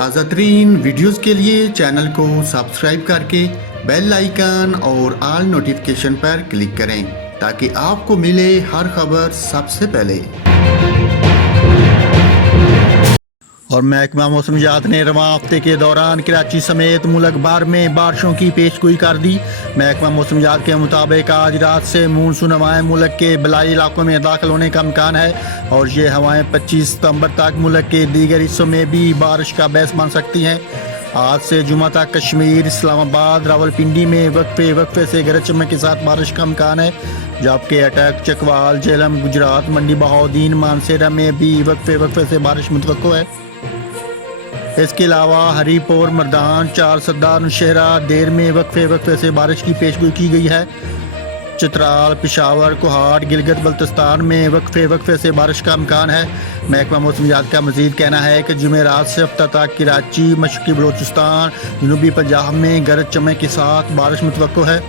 تازہ ترین ویڈیوز کے لیے چینل کو سبسکرائب کر کے بیل آئیکن اور آل نوٹیفیکیشن پر کلک کریں تاکہ آپ کو ملے ہر خبر سب سے پہلے۔ اور محکمہ موسمیات نے رواں ہفتے کے دوران کراچی سمیت ملک بھر میں بارشوں کی پیش گوئی کر دی۔ محکمہ موسمیات کے مطابق آج رات سے مونسون ہوائیں ملک کے بالائی علاقوں میں داخل ہونے کا امکان ہے اور یہ ہوائیں 25 ستمبر تک ملک کے دیگر حصوں میں بھی بارش کا باعث بن سکتی ہیں۔ آج سے جمعہ تک کشمیر، اسلام آباد، راولپنڈی میں وقفے سے گرج چمک کے ساتھ بارش کا امکان ہے، جبکہ اٹک، چکوال، جہلم، گجرات، منڈی بہاؤدین، مانسہرہ میں بھی وقفے سے بارش متوقع ہے۔ اس کے علاوہ ہری پور، مردان، چارسدہ، نوشہرہ، دیر میں وقفے سے بارش کی پیشگوئی کی گئی ہے۔ چترال، پشاور، کوہاٹ، گلگت بلتستان میں وقفے سے بارش کا امکان ہے۔ محکمہ موسمیات کا مزید کہنا ہے کہ جمعرات سے ہفتہ تک کراچی، مشرقی بلوچستان، جنوبی پنجاب میں گرج چمک کے ساتھ بارش متوقع ہے۔